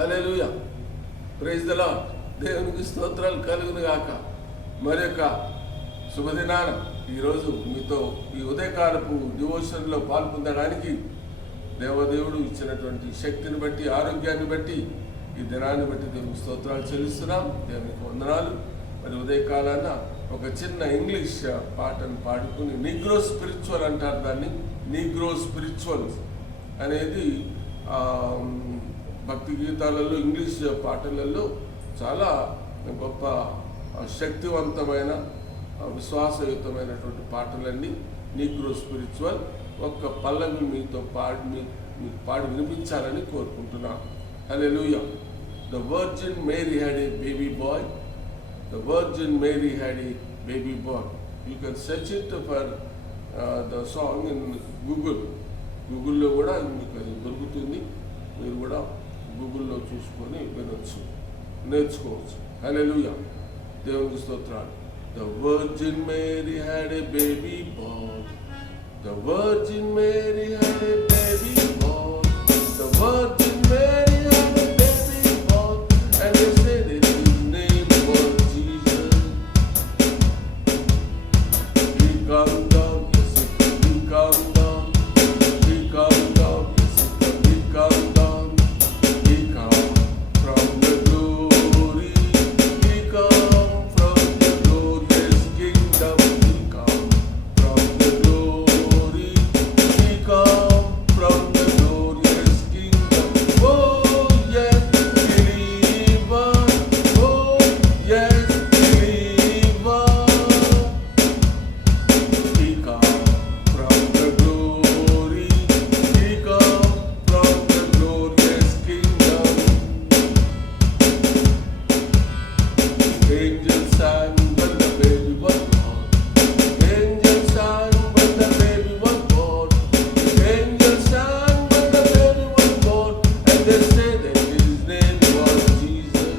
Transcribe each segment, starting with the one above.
Hallelujah, praise the lord. దేవునికి స్తోత్రాలు కలుగును గాక. మరి యొక్క శుభదినాన ఈరోజు మీతో ఈ ఉదయకాలపు డివోషన్లో పాల్పొందడానికి దేవదేవుడు ఇచ్చినటువంటి శక్తిని బట్టి, ఆరోగ్యాన్ని బట్టి, ఈ దినాన్ని బట్టి దేవునికి స్తోత్రాలు చెల్లిస్తున్నాం. దేవునికి వందనాలు. మరి ఉదయకాలాన ఒక చిన్న ఇంగ్లీష్ పాటను పాడుకుని, నీగ్రో స్పిరిచువల్ అంటారు దాన్ని, నీగ్రో స్పిరిచువల్స్ అనేది భక్తి గీతాలలో, ఇంగ్లీష్ పాటలలో చాలా గొప్ప శక్తివంతమైన విశ్వాసయుతమైనటువంటి పాటలన్నీ నీగ్రో స్పిరిచువల్. ఒక్క పల్లవి మీకు పాడి వినిపించాలని కోరుకుంటున్నాను. హల్లెలూయా. The Virgin Mary had a baby boy. The Virgin Mary had a baby boy. You can search it for the song in Google. గూగుల్లో కూడా మీకు అది దొరుకుతుంది. మీరు కూడా గూగుల్లో చూసుకొని వినొచ్చు, నేర్చుకోవచ్చు. హల్లెలూయా, దేవునికి స్తోత్రాలు. The Virgin Mary had a baby boy. The Virgin Mary had a baby boy. The Virgin Mary had a baby boy. And they said his name was Jesus. He come down, yes, he come down. He come down, yes, he come down. He come from the glory. He come from the glorious kingdom. He come from the glory. He come from the glorious kingdom. Oh yes, believer. Oh yes, believer. He come from the glory. He come from the glorious kingdom. Angels sang when the baby was born. Angels sang when the baby was born. Angels sang when the baby was born. And they said that his name was Jesus.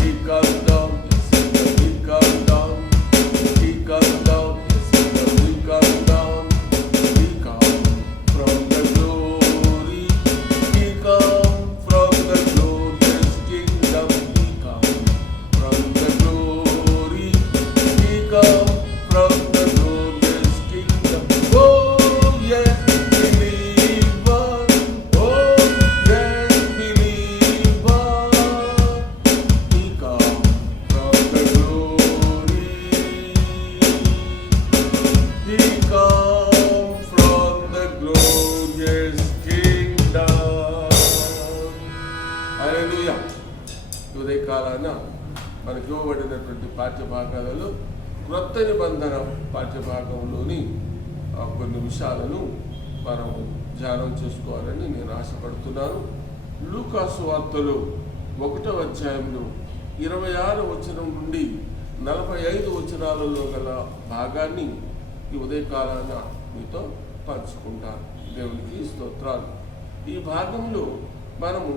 He come down, yes, he come down. He come down, yes, he come down. He come from the glory. He come from the glorious kingdom. He come from the glory. He come from the glorious kingdom. Oh yes, believer. Oh yes, believer. He come from the glory. He come from the glorious kingdom. హల్లెలూయా. ఉదయకాలాన మనకి ఇవ్వబడినటువంటి పాఠ్యభాగాలలో క్రొత్త నిబంధన పాఠ్యభాగంలోని కొన్ని విషయాలను మనం ధ్యానం చేసుకోవాలని నేను ఆశపడుతున్నాను. లూకా సువార్తలో 1వ అధ్యాయంలో 26వ వచనం నుండి 45 వచనాలలో గల భాగాన్ని ఈ ఉదయకాలాన మీతో పంచుకుంటాను. దేవునికి స్తోత్రాలు. ఈ భాగంలో మనము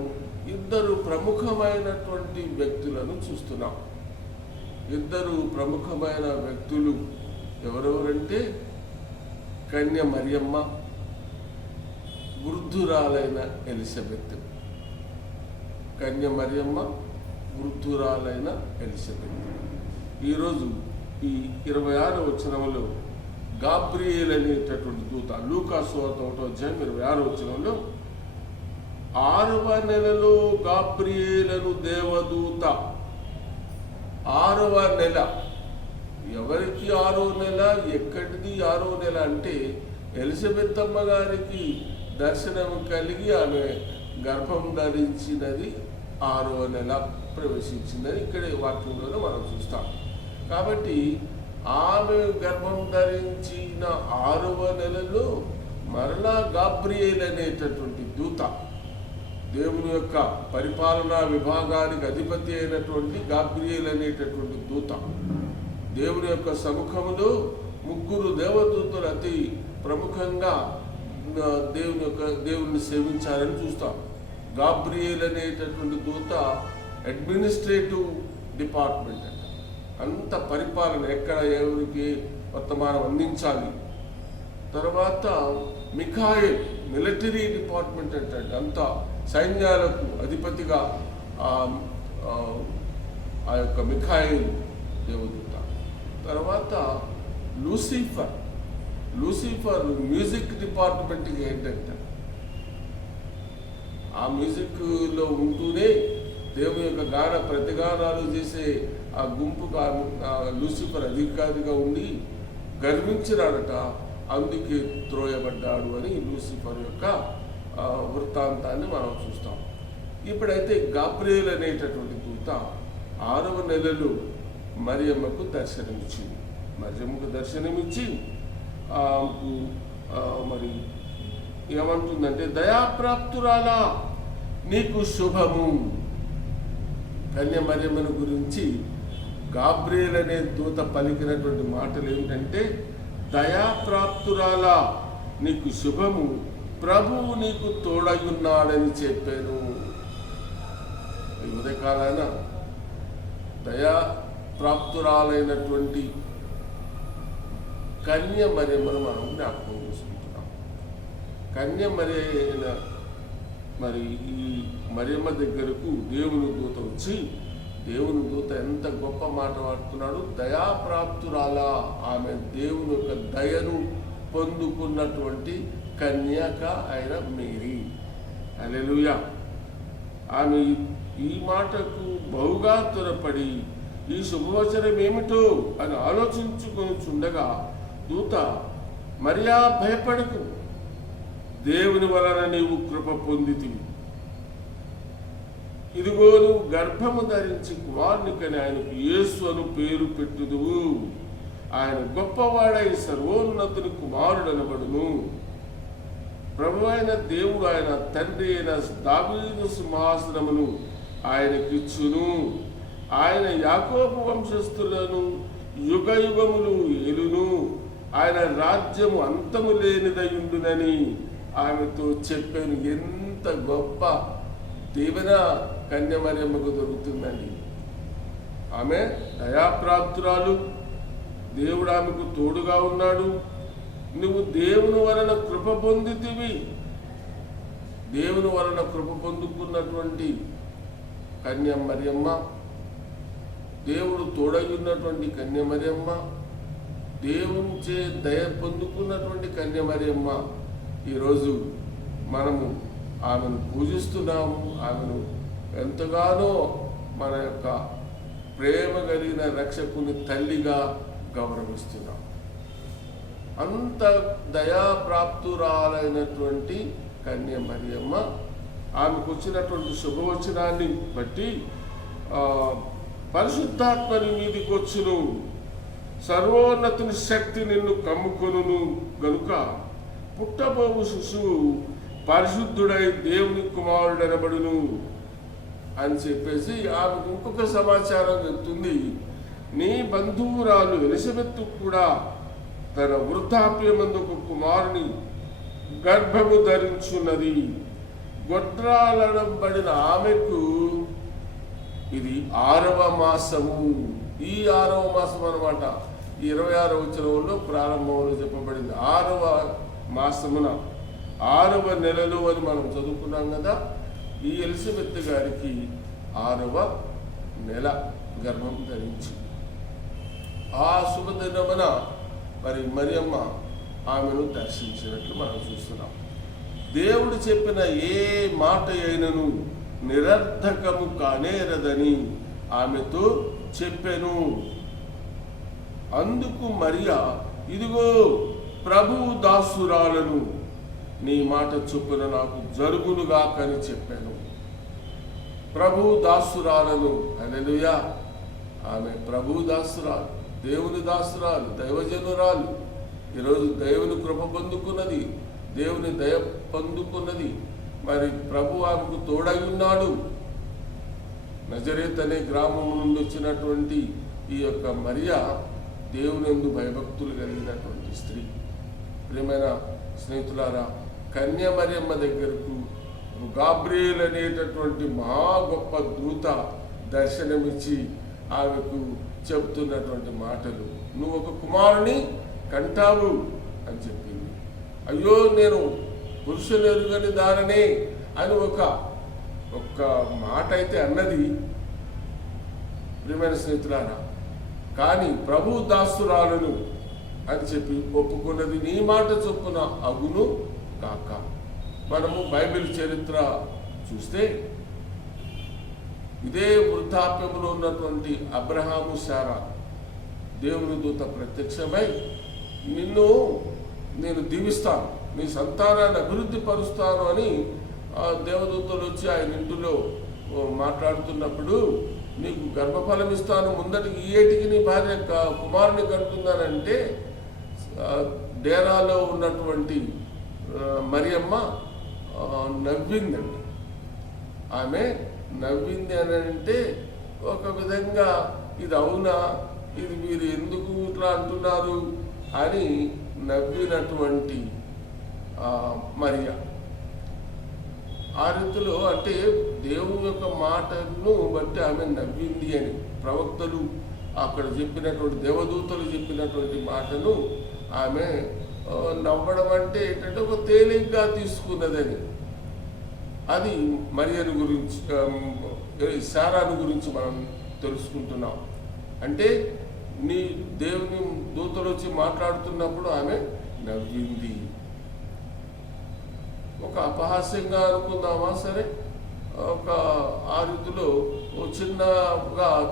ఇద్దరు ప్రముఖమైనటువంటి వ్యక్తులను చూస్తున్నాం. ఇద్దరు ప్రముఖమైన వ్యక్తులు ఎవరెవరంటే కన్య మరియమ్మ, వృద్ధురాలైన ఎలిజబెత్. కన్య మరియమ్మ, వృద్ధురాలైన ఎలిజబెత్. ఈరోజు ఈ 26వ వచనంలో గాబ్రియేల్ అనేటటువంటి దూత, లూకా సువార్త 1వ అధ్యాయం 26వ వచనంలో 6వ నెలలో గాబ్రియేలను దేవదూత. 6వ నెల. ఎవరికి 6వ నెల, ఎక్కడిది 6వ నెల అంటే ఎలిజబెత్ అమ్మ గారికి దర్శనం కలిగి ఆమె గర్భం ధరించినది 6వ నెల ప్రవేశించిందని ఇక్కడ వాక్యంలోనే మనం చూస్తాం. కాబట్టి ఆమె గర్భం ధరించిన 6వ నెలలో మరలా గాబ్రియేల్ అనేటటువంటి దూత, దేవుని యొక్క పరిపాలనా విభాగానికి అధిపతి అయినటువంటి గాబ్రియేల్ అనేటటువంటి దూత, దేవుని యొక్క సముఖంలో 3 దేవదూతలు అతి ప్రముఖంగా దేవుని సేవించారని చూస్తాం. గాబ్రియేల్ అనేటటువంటి దూత అడ్మినిస్ట్రేటివ్ డిపార్ట్మెంట్ అంట, అంత పరిపాలన, ఎక్కడ ఎవరికి వర్తమానం అందించాలి. తర్వాత మిఖాయేల్ మిలిటరీ డిపార్ట్మెంట్ అంటే అంతా సైన్యాలకు అధిపతిగా ఆ యొక్క మిఖాయిల్ దేవదూత. తర్వాత లూసిఫర్ మ్యూజిక్ డిపార్ట్మెంట్కి ఏంటంటే ఆ మ్యూజిక్లో ఉంటూనే దేవుని యొక్క ప్రతిగానాలు చేసే ఆ గుంపుకు లూసిఫర్ అధికారిగా ఉండి గర్వించినాడట. అందుకే త్రోయబడ్డాడు అని లూసిఫర్ యొక్క వృత్తాంతాన్ని మనం చూస్తాం. ఇప్పుడైతే గాబ్రియేల్ అనేటటువంటి దూత 6వ నెలలో మరియమ్మకు దర్శనమిచ్చి మరి ఏమంటుందంటే, దయాప్రాప్తురాలా నీకు శుభము. కన్య మరియమ్మను గురించి గాబ్రియేల్ అనే దూత పలికినటువంటి మాటలు ఏమిటంటే, దయాప్రాప్తురాలా నీకు శుభము, ప్రభువు నీకు తోడయున్నాడని చెప్పాను. ఈ ఉదయకాలాన దయాప్రాప్తురాలైనటువంటి కన్య మరియమ్మను మనం జ్ఞాపకం చేసుకుంటున్నాం. కన్య మరి ఈ మరియమ్మ దగ్గరకు దేవుని దూత వచ్చి, దేవుని దూత ఎంత గొప్ప మాట వాడుతున్నాడు. దయాప్రాప్తురాలా, ఆమె దేవుని యొక్క దయను పొందుకున్నటువంటి కన్యక అయిన మేరీ. హల్లెలూయా. ఆమె ఈ మాటకు బహుగా త్వరపడి ఈ శుభవచనం ఏమిటో అని ఆలోచించుకొని చుండగా దూత, మరియా భయపడకు, దేవుని వలన నీవు కృప పొందితివి. ఇదిగో నువ్వు గర్భము ధరించి కుమారునికని ఆయనకు యేసు అను పేరు పెట్టుదువు. ఆయన గొప్పవాడై సర్వోన్నతుని కుమారుడనబడును. ప్రభు అయిన దేవుడు ఆయన తండ్రి అయిన దావీదు సింహాసనమును ఆయనకిచ్చును. ఆయన యాకోబు వంశస్థులను యుగ యుగములు ఏలును. ఆయన రాజ్యము అంతము లేనిదయుండునని ఆమెతో చెప్పాను. ఎంత గొప్ప దీవెన కన్య మరియమ్మకు దొరుకుతుందండి. ఆమె దయాప్రాప్తురాలు, దేవుడు ఆమెకు తోడుగా ఉన్నాడు. నువ్వు దేవుని వలన కృప పొందితివి. దేవుని వలన కృప పొందుకున్నటువంటి కన్య మరియమ్మ, దేవుడు తోడయ్యున్నటువంటి కన్య మరియమ్మ, దేవుని చే దయ పొందుకున్నటువంటి కన్య మరియమ్మ. ఈరోజు మనము ఆమెను పూజిస్తున్నాము. ఆమెను ఎంతగానో మన యొక్క ప్రేమ కలిగిన రక్షకుని తల్లిగా గౌరవిస్తున్నాం. అంత దయాప్రాప్తురాలైనటువంటి కన్య మరియమ్మ, ఆమెకు వచ్చినటువంటి శుభవచనాన్ని బట్టి పరిశుద్ధాత్మని మీదికి వచ్చును, సర్వోన్నతుని శక్తి నిన్ను కమ్ముకొనును గనుక పుట్టబోవు శిశువు పరిశుద్ధుడై దేవుని కుమారుడనబడును అని చెప్పేసి ఆమెకు ఇంకొక సమాచారం చెప్తుంది. నీ బంధువురాలు ఎలిజబెత్ కూడా తన వృద్ధాప్యమందు ఒక కుమారుని గర్భము ధరించున్నది. గొడ్రాలనబడిన ఆమెకు ఇది 6వ మాసము. ఈ 6వ మాసం అన్నమాట. 26వ వచనంలో ప్రారంభంలో చెప్పబడింది 6వ మాసమున 6వ నెలలో అని మనం చదువుకున్నాం కదా. ఈ ఎలిజబెత్ గారికి 6వ నెల గర్భం ధరించి ఆ శుభదినమున మరి మరియమ్మ ఆమెను దర్శించినట్లు మనం చూస్తున్నాం. దేవుడు చెప్పిన ఏ మాట అయినను నిరర్ధకము కానేరదని ఆమెతో చెప్పెను. అందుకు మరియా, ఇదిగో ప్రభువు దాసురాలను, నీ మాట చొప్పున నాకు జరుగునుగాకని చెప్పాను. ప్రభువు దాసురాలను. హల్లెలూయా. ఆమె ప్రభువు దాసురాలు, దేవుని దాసురాలు, దైవజనురాలు. ఈరోజు దేవుని కృప పొందుకున్నది, దేవుని దయ పొందుకున్నది. మరి ప్రభు ఆమెకు తోడై ఉన్నాడు. నజరేత్ అనే గ్రామం నుండి వచ్చినటువంటి ఈ యొక్క మరియా దేవుని యందు భయభక్తులు కలిగినటువంటి స్త్రీ. ప్రియమైన స్నేహితులారా, కన్య మరియమ్మ దగ్గరకు గాబ్రియేల్ అనేటటువంటి మహా గొప్ప దూత దర్శనమిచ్చి ఆమెకు చెప్తున్నటువంటి మాటలు, నువ్వు ఒక కుమారుని కంటావు అని చెప్పింది. అయ్యో నేను పురుషులు ఎరుగని దాననే అని ఒక ఒక్క మాట అయితే అన్నది ప్రియమైన స్నేహితులారా. కానీ ప్రభు దాసురాలను అని చెప్పి ఒప్పుకున్నది నీ మాట చొప్పున అగును కాక. మనము బైబిల్ చరిత్ర చూస్తే ఇదే వృద్ధాప్యంలో ఉన్నటువంటి అబ్రహాము శారా దేవుని దూత ప్రత్యక్షమై నిన్ను నేను దీవిస్తాను, నీ సంతానాన్ని అభివృద్ధి పరుస్తాను అని దేవదూతలు వచ్చి ఆయన ఇంటిలో మాట్లాడుతున్నప్పుడు నీకు గర్భఫలం ఇస్తాను, ముందటికి ఈ ఏటికి నీ భార్య కుమారుని కడుతున్నానంటే డేరాలో ఉన్నటువంటి మరియమ్మ నవ్విందండి. ఆమె నవ్వింది అని అంటే ఒక విధంగా ఇది అవునా, ఇది మీరు ఎందుకు ఇట్లా అంటున్నారు అని నవ్వినటువంటి మరియ. ఆ రీతిలో అంటే దేవుని యొక్క మాటను బట్టి ఆమె నవ్వింది అని ప్రవక్తలు అక్కడ చెప్పినటువంటి దేవదూతలు చెప్పినటువంటి మాటను ఆమె నవ్వడం అంటే ఏంటంటే ఒక తేలిగ్గా తీసుకున్నదని. అది మరియను గురించి శారాను గురించి మనం తెలుసుకుంటున్నాం. అంటే నీ దేవుని దూతలు వచ్చి మాట్లాడుతున్నప్పుడు ఆమె నవ్వింది. ఒక అపహాస్యంగా అనుకుందామా సరే, ఒక ఆ రీతిలో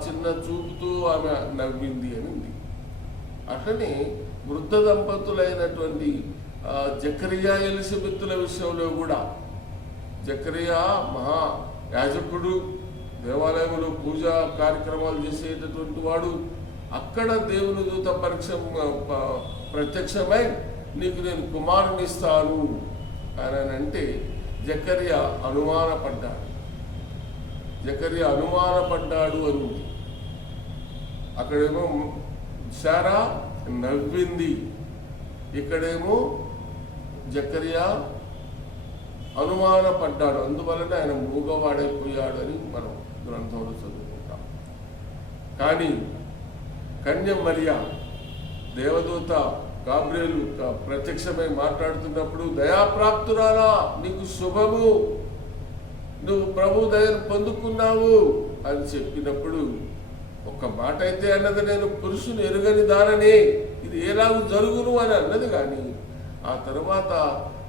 చిన్న చూపుతూ ఆమె నవ్వింది అని ఉంది. అట్లనే వృద్ధ దంపతులైనటువంటి జకరియా ఎలిజబెత్తుల విషయంలో కూడా, జకరియా మహా యాజకుడు, దేవాలయంలో పూజా కార్యక్రమాలు చేసేటటువంటి వాడు, అక్కడ దేవుని దూత ప్రత్యక్షమై నీకు నేను కుమారుని ఇస్తాను అని అంటే జకరియా అనుమానపడ్డాడు అని ఉంది. అక్కడేమో శారా నవ్వింది, ఇక్కడేమో జకరియా అనుమానపడ్డాడు. అందువలన ఆయన మూగవాడైపోయాడు అని మనం గ్రంథంలో చదువుకుంటాం. కానీ కన్య మరియా దేవదూత గాబ్రియేలు ప్రత్యక్షమై మాట్లాడుతున్నప్పుడు దయాప్రాప్తురాలా నీకు శుభము, నువ్వు ప్రభు దయను పొందుకున్నావు అని చెప్పినప్పుడు ఒక మాట అయితే అన్నది, నేను పురుషుని ఎరుగని దాననే, ఇది ఎలాగూ జరుగును అని అన్నది. కానీ ఆ తర్వాత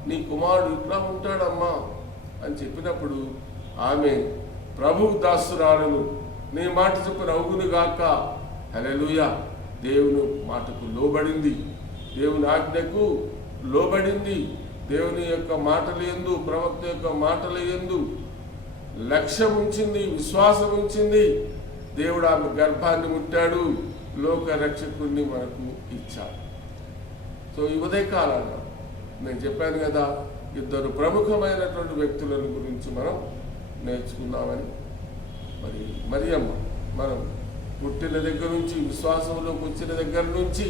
నీ కుమారుడు ఇట్లా ఉంటాడమ్మా అని చెప్పినప్పుడు ఆమె ప్రభు దాసురాలను నీ మాట చెప్పిన అవుగును గాక, హల్లెలూయా, దేవుని మాటకు లోబడింది, దేవుని ఆజ్ఞకు లోబడింది, దేవుని యొక్క మాటలు యందు ప్రవక్త యొక్క మాటలు యందు లక్ష్యం ఉంచింది, విశ్వాసం ఉంచింది. దేవుడు ఆమె గర్భాన్ని ముట్టాడు, లోక రక్షకుడిని మనకు ఇచ్చాడు. సో ఈ ఉదయకాలాన నేను చెప్పాను కదా, ఇద్దరు ప్రముఖమైనటువంటి వ్యక్తులను గురించి మనం నేర్చుకుందామని. మరి మరియమ్మ మనం పుట్టిన దగ్గర నుంచి, విశ్వాసంలోకి వచ్చిన దగ్గర నుంచి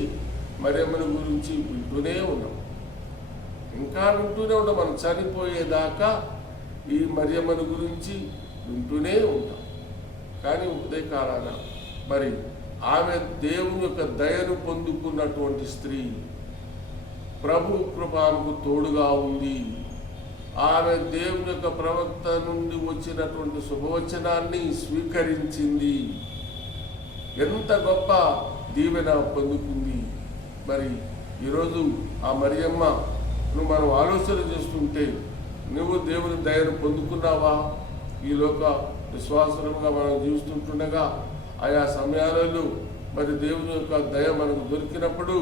మరియమ్మని గురించి వింటూనే ఉన్నాం, ఇంకా వింటూనే ఉంటాం. మనం చనిపోయేదాకా ఈ మరియమ్మని గురించి వింటూనే ఉంటాం. కానీ ఉదయకాలాన మరి ఆమె దేవుని యొక్క దయను పొందుకున్నటువంటి స్త్రీ, ప్రభు కృప ఆమెకు తోడుగా ఉంది. ఆమె దేవుని యొక్క ప్రవక్త నుండి వచ్చినటువంటి శుభవచనాన్ని స్వీకరించింది, ఎంత గొప్ప దీవెన పొందుకుంది. మరి ఈరోజు ఆ మరియమ్మను మనం ఆలోచన చేస్తుంటే, నువ్వు దేవుని దయను పొందుకున్నావా? ఈ లోక విశ్వాసంగా మనం జీవిస్తుంటుండగా ఆయా సమయాలలో మరి దేవుని యొక్క దయ మనకు దొరికినప్పుడు,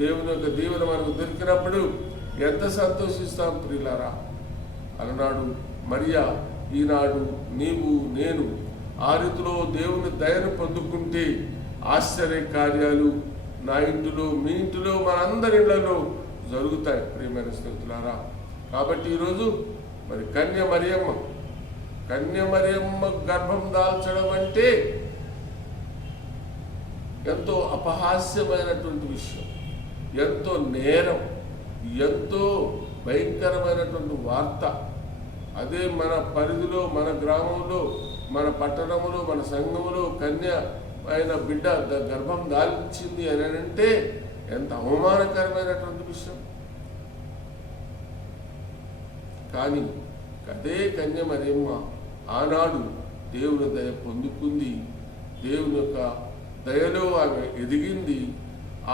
దేవుని యొక్క దీవెన మనకు దొరికినప్పుడు ఎంత సంతోషిస్తాం ప్రియులారా. అలనాడు మరియా, ఈనాడు నీవు నేను ఆ రీతిలో దేవుని దయను పొందుకుంటే ఆశ్చర్య కార్యాలు నా ఇంటిలో, మీ ఇంటిలో, మనందరి ఇళ్లలో జరుగుతాయి ప్రియమైన స్నేహితులారా. కాబట్టి ఈరోజు మరి కన్య మరియమ్మ గర్భం దాల్చడం అంటే ఎంతో అపహాస్యమైనటువంటి విషయం, ఎంతో నేరం, ఎంతో భయంకరమైనటువంటి వార్త. అదే మన పరిధిలో, మన గ్రామంలో, మన పట్టణంలో, మన సంఘంలో కన్య అయిన బిడ్డ గర్భం దాల్చింది అని అంటే ఎంత అవమానకరమైనటువంటి విషయం. కానీ అదే కన్య మరియమ్మ ఆనాడు దేవుని దయ పొందుకుంది. దేవుని యొక్క దయలో ఆమె ఎదిగింది.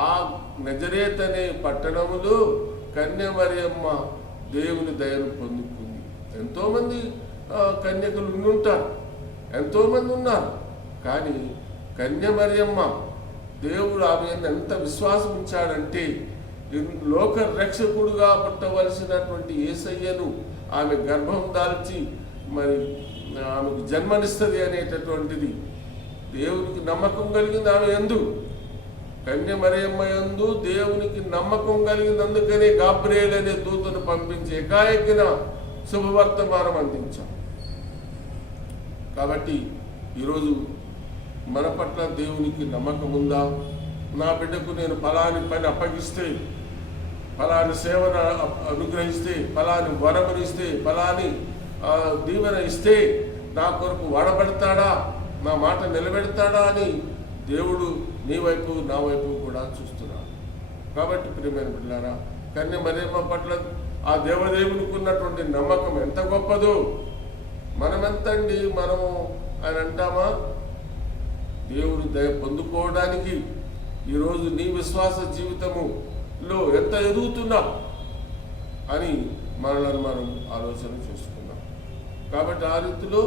ఆ నజరేత్ అనే పట్టణములో కన్య మరియమ్మ దేవుని దయను పొందుకుంది. ఎంతోమంది కన్యకలు ఉండుంటారు, ఎంతోమంది ఉన్నారు. కానీ కన్య మరియమ్మ దేవుడు ఆమె ఎంత విశ్వాసం ఉంచాడంటే లోక రక్షకుడుగా పుట్టవలసినటువంటి యేసయ్యను ఆమె గర్భం దాల్చి మరి ఆమెకు జన్మనిస్తుంది అనేటటువంటిది దేవునికి నమ్మకం కలిగింది. ఆమె యందు, కన్య మరియమ్మ యందు దేవునికి నమ్మకం కలిగినందుకనే గాబ్రియేల్ అనే దూతను పంపించి ఏకాఏకిన శుభవర్తమానం అందించాం. కాబట్టి ఈరోజు మన పట్ల దేవునికి నమ్మకం ఉందా? నా బిడ్డకు నేను ఫలాని పని అప్పగిస్తే, ఫలాని సేవను అనుగ్రహిస్తే, ఫలాని వరమునిస్తే, ఫలాని దీవెన ఇస్తే నా కొరకు వాడబడతాడా, నా మాట నిలబెడతాడా అని దేవుడు నీ వైపు నా వైపు కూడా చూస్తున్నాడు. కాబట్టి ప్రియమైన బిడ్డలారా, కన్య మరియమ్మ పట్ల ఆ దేవదేవునికి ఉన్నటువంటి నమ్మకం ఎంత గొప్పదో. మనమెంతండి మనము అని అంటామా? దేవుడు దయ పొందుకోవడానికి ఈరోజు నీ విశ్వాస జీవితములో ఎంత ఎదుగుతున్నాం అని మనల్ని మనం ఆలోచన చేసుకున్నాం. కాబట్టి ఆ రీతిలో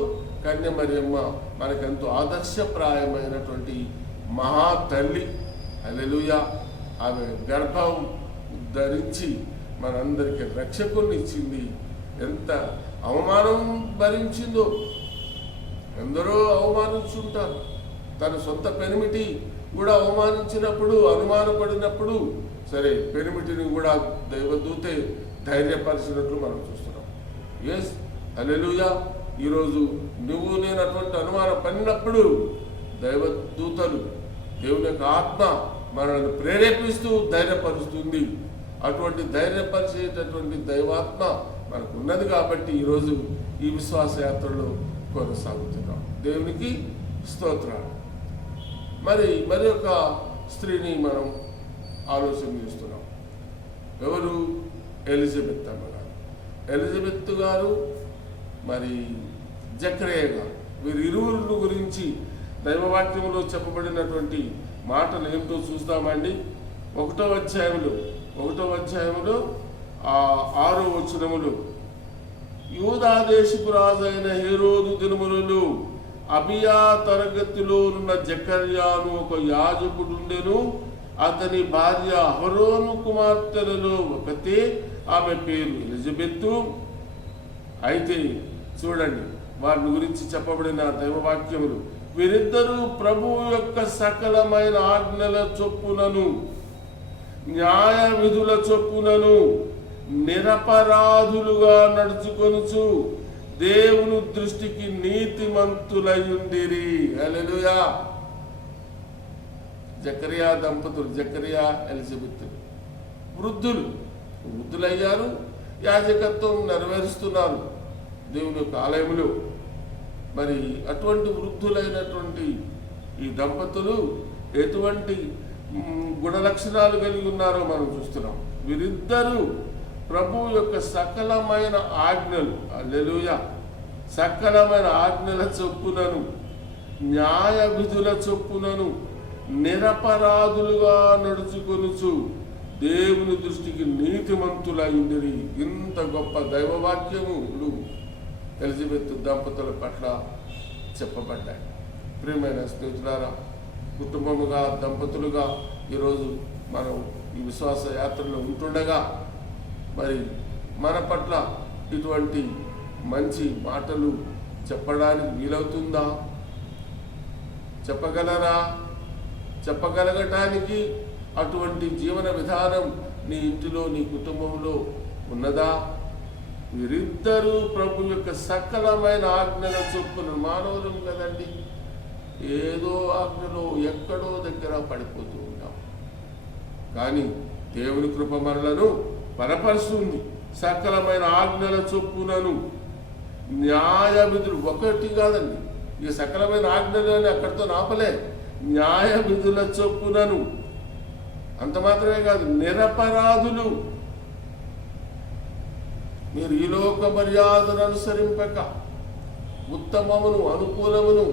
కన్య మరియమ్మ మనకెంతో ఆదర్శప్రాయమైనటువంటి మహా తల్లి. హల్లెలూయా. ఆమె గర్భం ధరించి మనందరికీ రక్షకుని ఇచ్చింది. ఎంత అవమానం భరించిందో. ఎందరో అవమానించుంటారు. తన సొంత పెనిమిటి కూడా అవమానించినప్పుడు, అనుమానపడినప్పుడు సరే పెనిమిటిని కూడా దైవదూతే ధైర్యపరిచినట్లు మనం చూస్తున్నాం. ఎస్, హల్లెలూయా. ఈరోజు నువ్వు నేను అటువంటి అనుమానం పడినప్పుడు దైవదూతలు, దేవుని యొక్క ఆత్మ మనల్ని ప్రేరేపిస్తూ ధైర్యపరుస్తుంది. అటువంటి ధైర్యపరిచేటటువంటి దైవాత్మ మనకు ఉన్నది కాబట్టి ఈరోజు ఈ విశ్వాస యాత్రలో కొనసాగుతున్నాం. దేవునికి స్తోత్రాలు. మరి ఒక స్త్రీని మనం ఆలోచన చేస్తున్నాం. ఎవరు? ఎలిజబెత్ అమ్మ గారు. ఎలిజబెత్ గారు మరి జకరియా గారు, వీరిరువురు గురించి దైవవాక్యంలో చెప్పబడినటువంటి మాటలు ఏమిటో చూస్తామండి. 1వ అధ్యాయంలో 6వ వచనములో, యూదా దేశపు రాజైన హేరోదు దినములలో అబియా తరగతిలో ఉన్న జకర్యాను ఒక యాజకుడుండెను. అతని భార్య అహరోను కుమార్తెలలో ఒకతే, ఆమె పేరు ఎలిజబెత్తు. అయితే చూడండి వారి గురించి చెప్పబడిన దైవవాక్యములు. వీరిద్దరూ ప్రభువు యొక్క సకలమైన ఆజ్ఞల చొప్పునను న్యాయ విధుల చొప్పునను నిరపరాధులుగా నడుచుకొనుచు దేవుని దృష్టికి నీతిమంతులయుండిరి. హల్లెలూయా. జకరియా దంపతులు, జకరియా ఎలిజబెత్ వృద్ధులయ్యారు. యాజకత్వం నెరవేరుస్తున్నారు దేవుని యొక్క ఆలయంలో. మరి అటువంటి వృద్ధులైనటువంటి ఈ దంపతులు ఎటువంటి గుణలక్షణాలు కలిగి ఉన్నారో మనం చూస్తున్నాం. వీరిద్దరూ ప్రభువు యొక్క సకలమైన ఆజ్ఞలు, హల్లెలూయా, సకలమైన ఆజ్ఞల చొప్పునను న్యాయ విధుల చొప్పునను నిరపరాధులుగా నడుచుకొనుచు దేవుని దృష్టికి నీతిమంతులయుండిరి. ఇంత గొప్ప దైవవాక్యములు ఎలిజబెత్ దంపతుల పట్ల చెప్పబడ్డాయి. ప్రియమైన స్నేహితులారా, కుటుంబముగా దంపతులుగా ఈరోజు మనం ఈ విశ్వాస యాత్రలో ఉంటుండగా మరి మన పట్ల ఇటువంటి మంచి మాటలు చెప్పడానికి వీలవుతుందా? చెప్పగలరా? చెప్పగలగటానికి అటువంటి జీవన విధానం నీ ఇంటిలో, నీ కుటుంబంలో ఉన్నదా? వీరిద్దరూ ప్రభు యొక్క సకలమైన ఆజ్ఞల చొప్పున, మానవులం కదండి, ఏదో ఆజ్ఞలో ఎక్కడో దగ్గర పడిపోతూ ఉంటాం. కానీ దేవుని కృప మనలను బలపరుస్తుంది. సకలమైన ఆజ్ఞల చొప్పునను న్యాయ విధులు, ఒకటి కాదండి, ఇక సకలమైన ఆజ్ఞలు అని అక్కడితో నాపలే, న్యాయ విధుల చొప్పునను. అంత మాత్రమే కాదు, నిరపరాధులు. మీరు ఈ లోక మర్యాదను అనుసరింపక ఉత్తమమును అనుకూలమును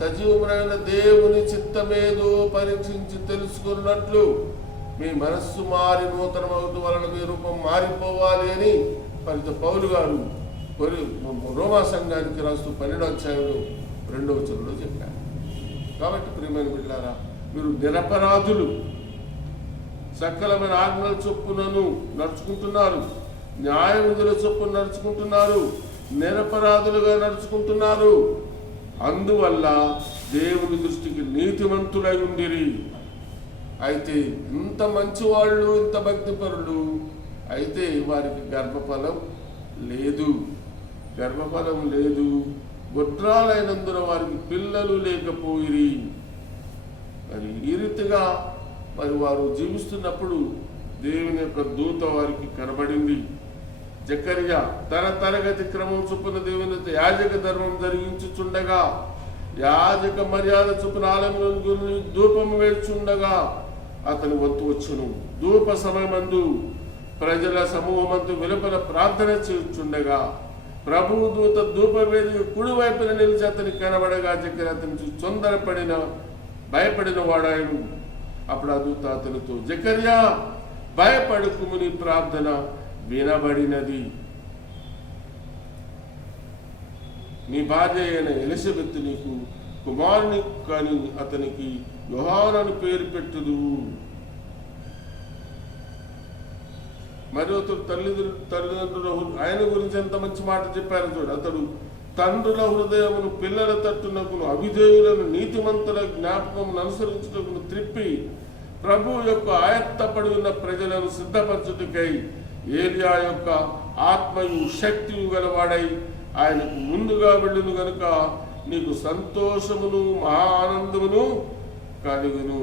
సజీవమైన దేవుని చిత్తమేదో పరీక్షించి తెలుసుకున్నట్లు మీ మనస్సు మారి నూతనమవుతూ వలన మీ రూపం మారిపోవాలి అని పరిత పౌలు గారు రోమా సంఘానికి రాస్తూ 12వ అధ్యాయంలో 2వ వచనంలో చెప్పారు. కాబట్టి ప్రియమైన బిడ్డలారా, మీరు నిరపరాధులు, సకలమైన ఆజ్ఞల చొప్పునను నడుచుకుంటున్నారు, న్యాయ విధుల చొప్పున నడుచుకుంటున్నారు, నిరపరాధులుగా నడుచుకుంటున్నారు. అందువల్ల దేవుని దృష్టికి నీతిమంతులై ఉండిరి. అయితే ఇంత మంచివాళ్ళు, ఇంత భక్తిపరులు అయితే వారికి గర్భఫలం లేదు. గొడ్రాలైనందున వారికి పిల్లలు లేకపోయిరి. మరి ఈ రీతిగా మరి వారు జీవిస్తున్నప్పుడు దేవుని యొక్క దూత వారికి కనబడింది. జకర్యా తన తరగతి క్రమం చొప్పున దేవుని యాజక ధర్మం జరిగించుచుండగా, యాజక మర్యాద చొప్పున ఆలయంలో ధూపం వేచుండగా అతని వంతు వచ్చును. ధూప సమయమందు ప్రజల సమూహమందు వెలుపల ప్రార్థన చేయుచుండగా ప్రభువు దూత ధూపవేదిక కుడి వైపున నిలిచి అతని కనబడగా జకర్యా అతని చూసి భయపడిన వాడాయను. అప్పుడు ఆ దూత అతనితో, జకర్యా భయపడకుము, నీ ప్రార్థన వినబడినది. నీ భార్య అయిన ఎలిజబెత్ నీకు కుమారుని కానీ అతనికి యోహాను పేరు పెట్టుదు. మరి అతడు తల్లిదండ్రుల ఆయన గురించి ఎంత మంచి మాట చెప్పారు చూడు. అతడు తండ్రుల హృదయమును పిల్లల తట్టునకును అవిధేయులను నీతిమంతుల జ్ఞాపకమును అనుసరించుటకును త్రిప్పి ప్రభు యొక్క ఆయత్తపడి ఉన్న ప్రజలను సిద్ధపరచుటకై ఏలియా యొక్క ఆత్మయు శక్తియు గలవాడై ఆయనకు ముందుగా వెళ్ళును గనుక నీకు సంతోషమును మహా ఆనందమును కలుగును.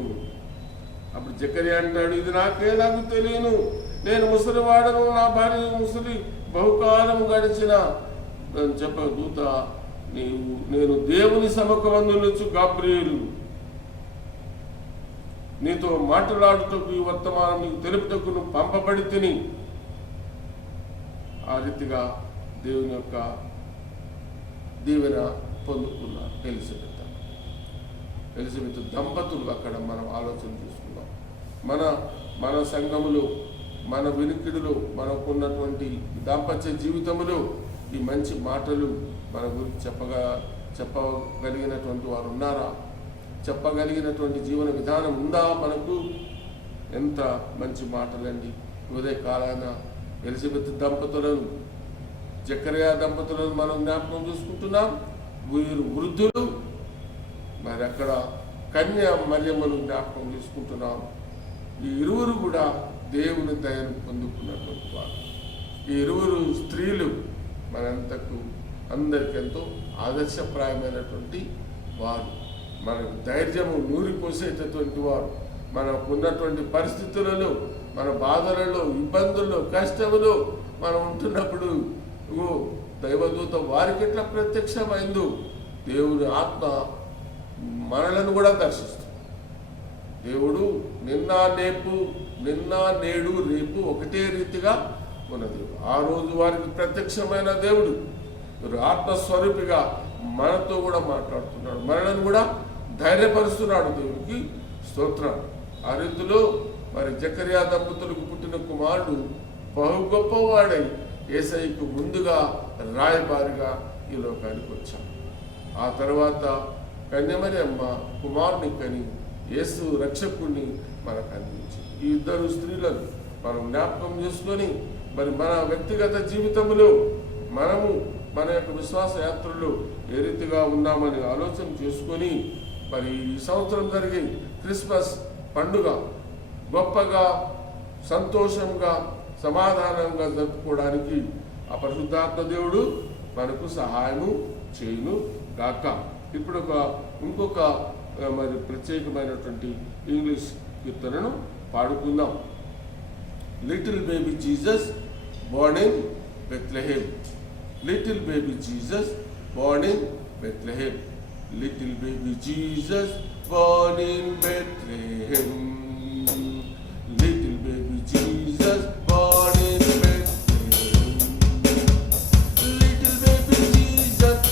అప్పుడు జకర్యా అంటాడు, ఇది నాకేలాగూ తెలియను, నేను ముసలివాడను, నా భార్య ముసలి బహుకాలం గడిచిన. చెప్ప దూత, నేను దేవుని సముఖమందు నుంచి గాబ్రియేలు నీతో మాట్లాడుటకు ఈ వర్తమానం నీకు తెలుపుటకు నువ్వు పంపబడి తిని. ఆ రీతిగా దేవుని యొక్క దీవెన పొందుకున్నారు ఎలిజబెత్ దంపతులు. అక్కడ మనం ఆలోచన చేసుకున్నాం. మన సంఘములో, మన వినికిడిలో, మనకున్నటువంటి దాంపత్య జీవితములో ఈ మంచి మాటలు మన గురించి చెప్పగలిగినటువంటి వారు ఉన్నారా? చెప్పగలిగినటువంటి జీవన విధానం ఉందా మనకు? ఎంత మంచి మాటలండి. ఉదయ కాలాన ఎలిజబెత్ దంపతులను, జకర్యా దంపతులను మనం జ్ఞాపకం చూసుకుంటున్నాం. వీరు వృద్ధులు, మరి అక్కడ కన్య మరియమ్మను జ్ఞాపకం చేసుకుంటున్నాం. ఈ ఇరువురు కూడా దేవుని దయను పొందుకున్నటువంటి వారు. ఈ ఇరువురు స్త్రీలు అందరికెంతో ఆదర్శప్రాయమైనటువంటి వారు. మనకు ధైర్యము నూరిపోసేటటువంటి వారు. మనకున్నటువంటి పరిస్థితులలో, మన బాధలలో, ఇబ్బందుల్లో, కష్టములో మనం ఉంటున్నప్పుడు దైవదూత వారికి ఎట్లా ప్రత్యక్షమైందో దేవుని ఆత్మ మనలను కూడా దర్శిస్తుంది. దేవుడు నిన్న నేడు రేపు ఒకటే రీతిగా మన దేవుడు. ఆ రోజు వారికి ప్రత్యక్షమైన దేవుడు ఆత్మస్వరూపిగా మనతో కూడా మాట్లాడుతున్నాడు, మనలను కూడా ధైర్యపరుస్తున్నాడు. దేవునికి స్తోత్రం. ఆ రీతిలో మరి జకర్యా దంపతులకు పుట్టిన కుమారుడు బహు గొప్పవాడై యేసయ్యకు ముందుగా రాయబారిగా ఈ లోకానికి వచ్చాడు. ఆ తర్వాత కన్యమరియమ్మ కుమారుని కని యేసు రక్షకుడిని మనకు అందించింది. ఈ ఇద్దరు స్త్రీలను మనం జ్ఞాపకం చేసుకొని మరి మన వ్యక్తిగత జీవితంలో మనము మన యొక్క విశ్వాస యాత్రలో ఏ రీతిగా ఉన్నామని ఆలోచన చేసుకొని మరి ఈ సంవత్సరం జరిగే క్రిస్మస్ పండుగ గొప్పగా, సంతోషంగా, సమాధానంగా జరుపుకోవడానికి ఆ పరిశుద్ధాత్మ దేవుడు మనకు సహాయము చేయును గాక. ఇప్పుడు ఇంకొక మరి ప్రత్యేకమైనటువంటి ఇంగ్లీష్ కీర్తనను పాడుకుందాం. Little baby Jesus born in Bethlehem. Little baby Jesus born in Bethlehem. Little baby Jesus born in Bethlehem. Little baby Jesus born in Bethlehem. Little baby Jesus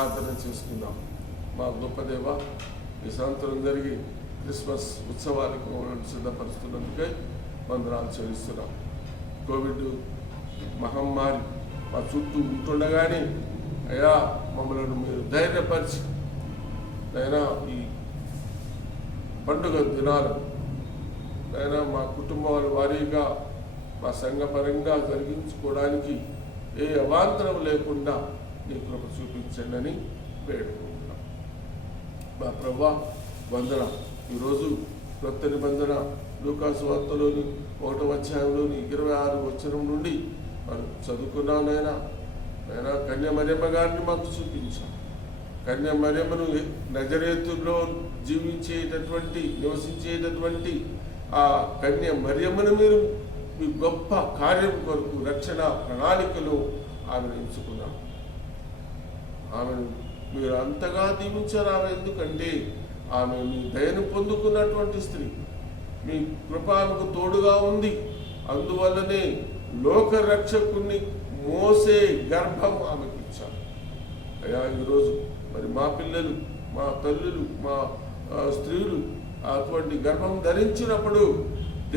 ప్రార్థన చేసుకుందాం. మా గొప్ప దేవ, ఈ సంవత్సరం జరిగి క్రిస్మస్ ఉత్సవాలకు మమ్మల్ని సిద్ధపరుస్తున్నందుకే వందనాలు చెల్లిస్తున్నాం. కోవిడ్ మహమ్మారి మా చుట్టూ ఉంటుండగానే అయ్యా మమ్మల్ని మీరు ధైర్యపరిచి అయినా ఈ పండుగ దినాలు అయినా మా కుటుంబాల వారీగా మా సంఘపరంగా జరిగించుకోవడానికి ఏ అవాంతరం లేకుండా నీ కృప చూపించండి అని వేడుకుంటున్నాం. మా ప్రభువా వందన. ఈరోజు కొత్త నిబంధన లూకాసు వార్తలోని 1వ అధ్యాయంలోని 26వ వచనం నుండి మనం చదువుకున్నాం. నైనా కన్య మరియమ్మ గారిని మాకు చూపించాం. కన్య మరియమ్మను నజరేతులో నివసించేటటువంటి ఆ కన్య మరియమ్మను మీరు మీ గొప్ప కార్యం కొరకు రక్షణ ప్రణాళికలో ఆమెను ఎంచుకున్నాం. ఆమెను మీరు అంతగా దీవించారు. ఆమె ఎందుకంటే ఆమె మీ దయను పొందుకున్నటువంటి స్త్రీ. మీ కృప ఆమెకు తోడుగా ఉంది. అందువల్లనే లోక రక్షకుని మోసే గర్భం ఆమెకు ఇచ్చారు. అయ్యా ఈరోజు మరి మా పిల్లలు, మా తల్లులు, మా స్త్రీలు అటువంటి గర్భం ధరించినప్పుడు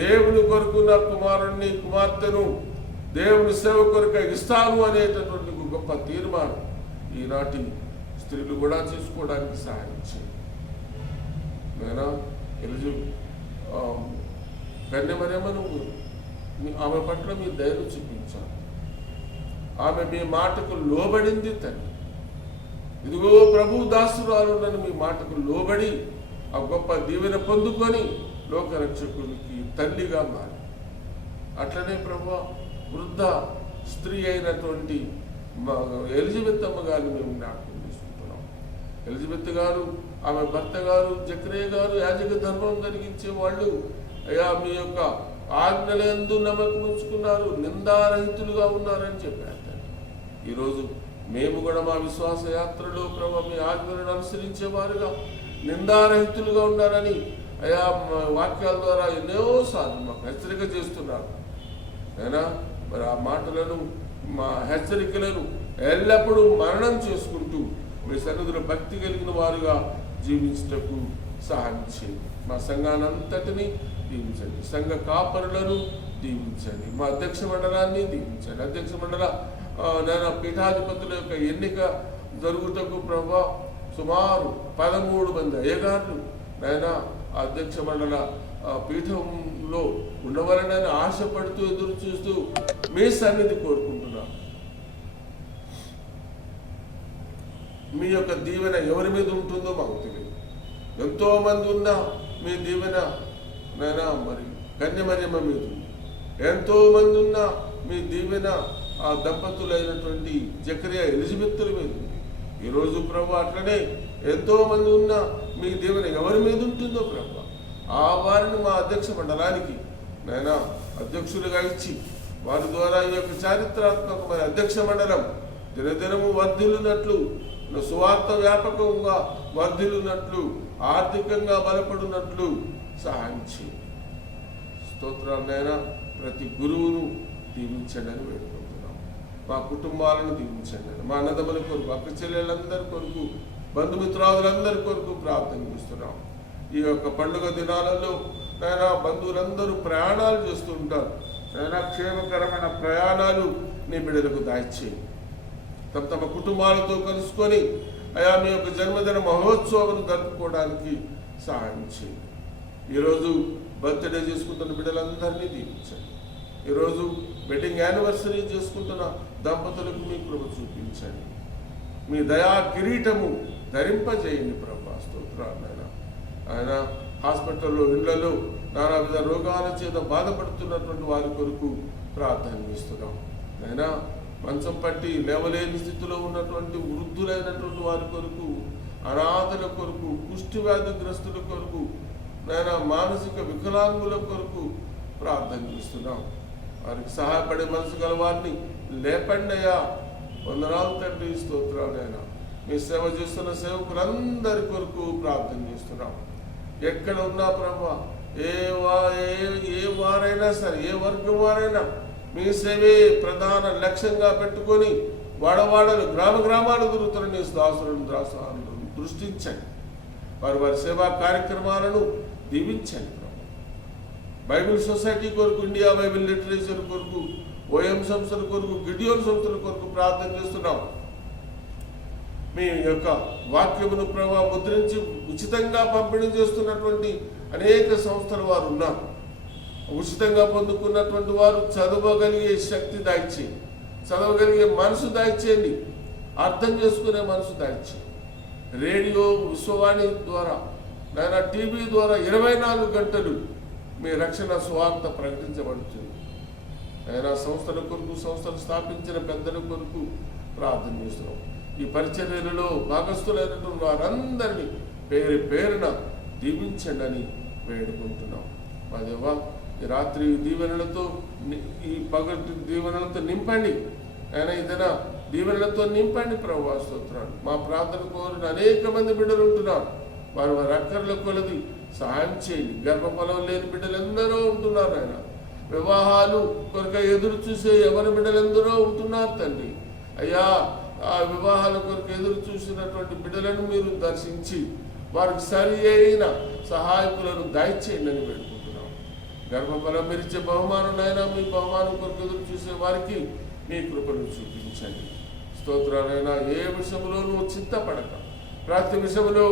దేవుని కొరకు నా కుమారుణ్ణి కుమార్తెను దేవుని సేవ కొరకు ఇస్తాను అనేటటువంటి గొప్ప తీర్మానం ఈనాటి స్త్రీలు కూడా చేసుకోవడానికి సహాయం చేయండి. కన్య మరియమ్మను ఆమె పట్ల మీ దయను చూపించారు. ఆమె మీ మాటకు లోబడింది తండ్రి. ఇదిగో ప్రభు దాసురాలు మీ మాటకు లోబడి ఆ గొప్ప దీవెన పొందుకొని లోకరక్షకునికి తల్లిగా మారి, అట్లనే ప్రభు వృద్ధ స్త్రీ అయినటువంటి ఎలిజబెత్ అమ్మ గారిని మేము జ్ఞాపకం చేసుకుంటున్నాం. ఎలిజబెత్ గారు, ఆమె భర్త గారు జకరియా గారు యాజక ధర్మం జరిగించే వాళ్ళు. అయ్యా మీ యొక్క ఆజ్ఞలందు నమ్మకం ఉంచుకున్నారు, నిందారహితులుగా ఉన్నారని చెప్పారు. ఈరోజు మేము కూడా మా విశ్వాస యాత్రలో ప్రభు మీ ఆజ్ఞలను అనుసరించేవారుగా నిందారహితులుగా ఉండాలని అయా వాక్యాల ద్వారా ఎన్నోసార్లు మాకు హెచ్చరిక చేస్తున్నారు. అయినా మరి ఆ మాటలను, మా హెచ్చరికలను ఎల్లప్పుడూ మననం చేసుకుంటూ మీ సన్నిధిలో భక్తి కలిగిన వారుగా జీవించటకు సహాయం చేయండి. మా సంఘానంతటిని దీవించండి. సంఘ కాపరులను దీవించండి. మా అధ్యక్ష మండలాన్ని దీవించండి. అధ్యక్ష మండల పీఠాధిపతుల యొక్క ఎన్నిక జరుగుటకు ప్రభా సుమారు 13 మంది అయ్యగారులు నాయన అధ్యక్ష మండల పీఠంలో ఉండవలనని ఆశపడుతూ ఎదురు చూస్తూ మీ సన్నిధి కోరుకుంటున్నాం. మీ యొక్క దీవెన ఎవరి మీద ఉంటుందో మాకు తెలియదు. ఎంతో మంది ఉన్నా మీ దీవెన నాయనా మరి కన్య మరియమ్మ మీద ఉంది. ఎంతో మంది ఉన్నా మీ దీవెన ఆ దంపతులైనటువంటి జకరియా ఎలిజబెత్తుల మీద ఉంది. ఈరోజు ప్రభు అట్లనే ఎంతో మంది ఉన్నా మీ దీవెన ఎవరి మీద ఉంటుందో ప్రభు ఆ వారిని మా అధ్యక్ష మండలానికి నాయనా అధ్యక్షులుగా ఇచ్చి వారి ద్వారా ఈ యొక్క చారిత్రాత్మకమైన అధ్యక్ష మండలం దినదినము వర్ధిల్లునట్లు, సువార్త వ్యాపకంగా వర్ధిల్లునట్లు, ఆర్థికంగా బలపడినట్లు సహాయం చేయండి. స్తోత్రాలనైనా ప్రతి గురువును దీవించండి అని వేడుకుంటున్నాం. మా కుటుంబాలను దీవించండి. మా అన్నదమ్ముల కొరకు, అక్క చెల్లెళ్ళందరి కొరకు, బంధుమిత్రాదులందరి కొరకు ప్రార్థన చేస్తున్నాం. ఈ యొక్క పండుగ దినాలలో నాయనా బంధువులందరూ ప్రయాణాలు చేస్తూ ఉంటారు. నాయనా క్షేమకరమైన ప్రయాణాలు నీ బిడ్డలకు దాయిచేయి. తమ కుటుంబాలతో కలుసుకొని అయా మీ యొక్క జన్మదిన మహోత్సవం జరుపుకోవడానికి సహాయం చేయండి. ఈరోజు బర్త్డే చేసుకుంటున్న బిడ్డలందరినీ దీవించండి. ఈరోజు వెడ్డింగ్ యానివర్సరీ చేసుకుంటున్న దంపతులకు మీ కృప చూపించండి. మీ దయా కిరీటము ధరింపజేయండి ప్రభా. స్తోత్రాలు. ఆయన హాస్పిటల్లో, ఇళ్లలో నానా విధ రోగాల చేత బాధపడుతున్నటువంటి వారి కొరకు ప్రార్థన చేస్తున్నాం. అయినా మంచం పట్టి లేవలేని స్థితిలో ఉన్నటువంటి వృద్ధులైనటువంటి వారి కొరకు, అనాథల కొరకు, కుష్టి వ్యాధిగ్రస్తుల కొరకు, నాయనా మానసిక వికలాంగుల కొరకు ప్రార్థన చేస్తున్నాం. వారికి సహాయపడే మనసు గల వారిని లేపండి అయ్యా. వందనాలు తండ్రి, స్తోత్రాలు. అయినా మీ సేవ చేస్తున్న సేవకులందరి కొరకు ప్రార్థన చేస్తున్నాం. ఎక్కడ ఉన్నా ప్రభా, ఏ వారైనా సరే, ఏ వర్గం వారైనా మీ సేవే ప్రధాన లక్ష్యంగా పెట్టుకొని వాడవాడలు గ్రామాలు తిరుగుతున్న నీ దాసులను దృష్టించండి. వారి సేవా కార్యక్రమాలను దీవించండి ప్రభు. బైబిల్ సొసైటీ కొరకు, ఇండియా బైబిల్ లిటరేచర్ కొరకు, ఓఎం సంస్థల కొరకు, గిడియోన్ సంస్థల కొరకు ప్రార్థన చేస్తున్నాం. మీ యొక్క వాక్యమును ప్రభు ముద్రించి ఉచితంగా పంపిణీ చేస్తున్నటువంటి అనేక సంస్థల వారు ఉన్నారు. ఉచితంగా పొందుకున్నటువంటి వారు చదవగలిగే శక్తి దాయిచేయండి, చదవగలిగే మనసు దాయిచేయండి, అర్థం చేసుకునే మనసు దాయిచేయండి. రేడియో, విశ్వవాణి ద్వారా, నాయన టీవీ ద్వారా 24 గంటలు మీ రక్షణ సువార్త ప్రకటించబడుతుంది. ఆయన సంస్థల కొరకు, సంస్థలు స్థాపించిన పెద్దల కొరకు ప్రార్థన చేస్తున్నాం. ఈ పరిచర్యలలో భాగస్థులైనటువంటి వారందరినీ పేరున దీవించండి అని వేడుకుంటున్నాం. మా దేవా, ఈ రాత్రి దీవెనలతో, ఈ పగటి దీవెనలతో నింపండి. ఆయన ఇదైనా దీవెనలతో నింపండి ప్రభువా. స్తోత్రాలు. మా ప్రార్థన కోరిన అనేక మంది బిడ్డలు ఉంటున్నారు. వారి అక్కర్ల కొలది సహాయం చేయండి. గర్భఫలం లేని బిడ్డలు ఎందరో ఉంటున్నారు. ఆయన వివాహాలు కొరక ఎదురు చూసే ఎవరి బిడ్డలెందరో ఉంటున్నారు తండ్రి. అయ్యా, ఆ వివాహాల కొరకు ఎదురు చూసినటువంటి బిడ్డలను మీరు దర్శించి వారికి సరి అయిన సహాయకులను దయచేయండి అని వేడుకుంటున్నాం. గర్భఫలం మీరిచ్చే బహుమానం అయినా, మీ బహుమానం కొరకు ఎదురు చూసే వారికి మీ కృపను చూపించండి. స్తోత్రాలైనా ఏ విషయంలోనూ చింతపడక, ప్రతి విషయంలో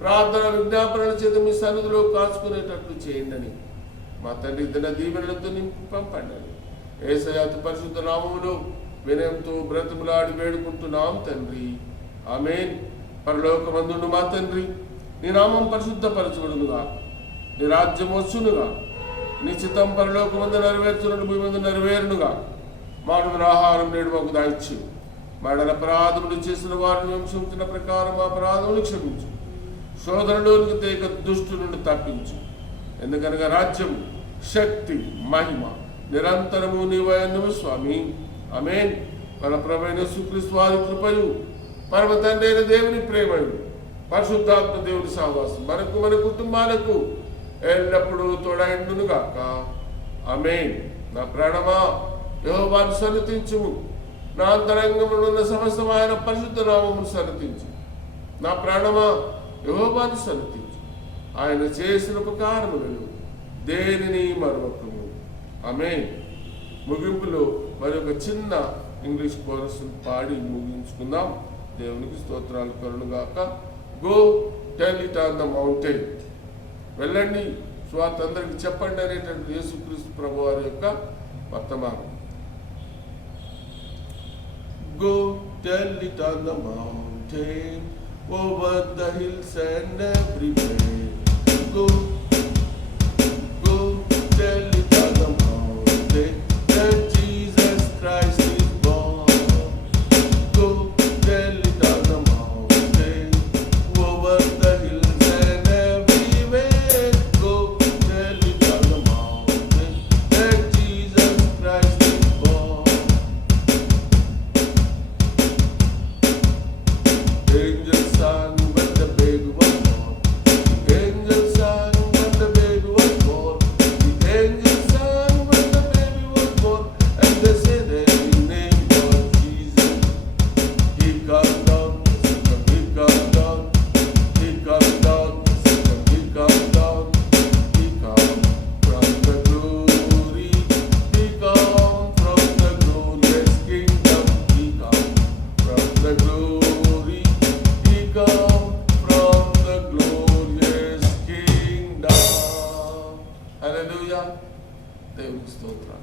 ప్రార్థన విజ్ఞాపనల చేత మీ సన్నిధిలో కాచుకునేటట్లు చేయండి. మా తండ్రి దిన దీవెనలతో నింపి పంపండి. యేసయ్య పరిశుద్ధ నామములో వినయంతో బ్రతిమలాడి వేడుకుంటున్నాం తండ్రి. ఆమేన్. పరలోకమందుండు మా తండ్రి, నీ నామం పరిశుద్ధపరచబడునుగా, నీ రాజ్యం వచ్చునుగా, నీ చిత్తం పరలోకమందు నెరవేర్చునట్టు భూమి మీద నెరవేరునుగా. మానవుల ఆహారం నేడు మాకు దాయిచ్చు. మాడల అపరాధములు చేసిన వారిని వంశించిన ప్రకారం మా అపరాధములు క్షమించు. శోధనలోనికి తేక దుష్టు నుండి తప్పించు. ఎందుకనగా రాజ్యం, శక్తి, మహిమ నిరంతరము నీవైనవి స్వామి. ఆమేన్. మన ప్రభువైన యేసుక్రీస్తు వారి కృపయు, పరమ తండ్రి అయిన దేవుని ప్రేమయు, పరిశుద్ధాత్మ దేవుని సహవాసం మనకు, మన కుటుంబాలకు ఎల్లప్పుడూ తోడైండునుగాక. ఆమేన్. నా ప్రాణమా యెహోవాను సన్నతించుము, నా అంతరంగములో ఉన్న సమస్తమైన పరిశుద్ధ నామమును సన్నతించు. నా ప్రాణమా యెహోవాను సన్నతించు, ఆయన చేసిన ఉపకారములను దేనిని మరొకము. ఆమేన్. ముగింపులో మరి ఒక చిన్న ఇంగ్లీష్ కోరస్ పాడి ముగించుకుందాం. దేవునికి స్తోత్రాలు కలుగుగాక. Go tell it on the mountain. వెళ్ళండి, స్వార్థ అందరికి చెప్పండి అనేటువంటి యేసుక్రీస్తు ప్రభు వారి యొక్క వర్తమానం. Go tell it on the mountain, over the hills and everywhere. Go tell it on the mountain that Jesus Christ is born. Go tell it on the mountain, over the hills and everywhere. Go tell it on the mountain that Jesus Christ is born. Angels sang when the baby was born. The angels sang when the baby was born. The angels sang when the baby was born. And they said that his name was Jesus. He comes down, he comes down, he comes down, he comes down. He comes from the glory. He comes from the glorious kingdom. He comes from the glory. He comes from the glorious kingdom. Hallelujah. దేవునికి స్తోత్రం.